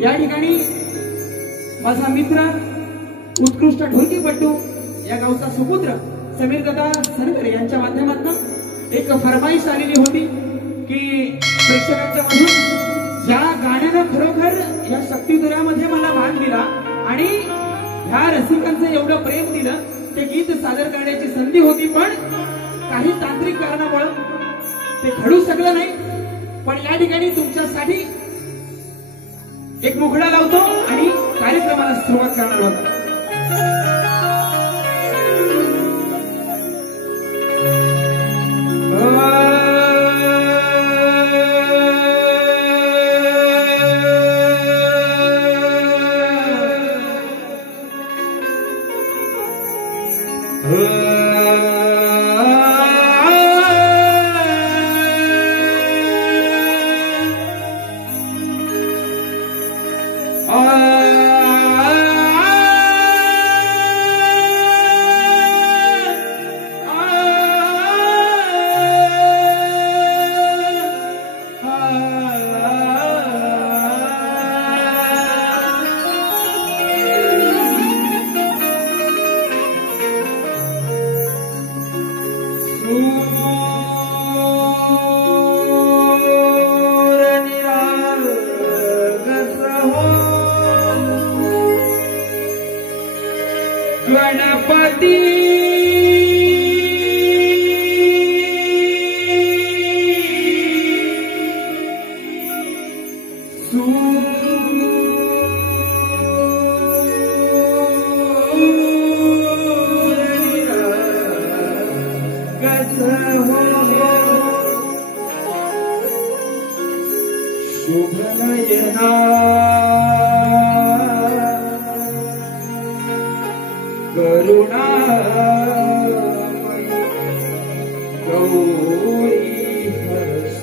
या ठिकाणी माझा मित्र उत्कृष्ट ढोलकीपटू या गावचा सुपुत्र समीर दादा सरगरे यांच्या माध्यमातून एक फरमाईश आलेली होती की प्रेक्षकांच्या मधून ज्या गाण्यानं खरोखर या शक्तिधुरामध्ये मला मान दिला आणि ह्या रसिकांचं एवढं प्रेम दिलं ते गीत सादर करण्याची संधी होती, पण काही तांत्रिक कारणामुळे ते घडू शकलं नाही। पण या ठिकाणी तुमच्यासाठी एक मुखडा लावतो आणि कार्यक्रमाला सुरुवात करणार होता। गणपती शुभ नयना करुणा गौरी हर्ष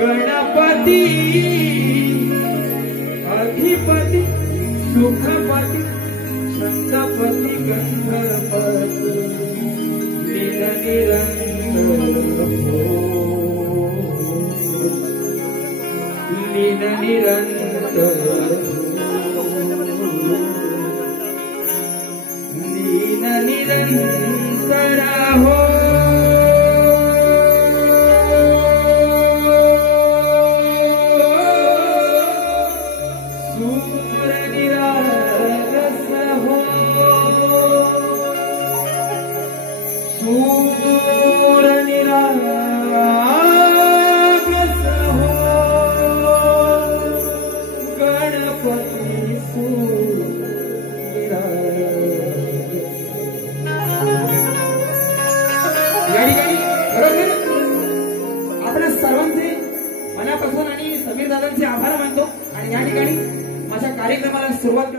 गणपती अधिपती सुखपती छंदपती गंधर्वपती लीन निरंतर लीन निरंतर हो या ठिकाणी खरोखर आपण सर्वांचे मनापासून आणि समीर दादांचे आभार मानतो आणि या ठिकाणी माझ्या कार्यक्रमाला सुरुवात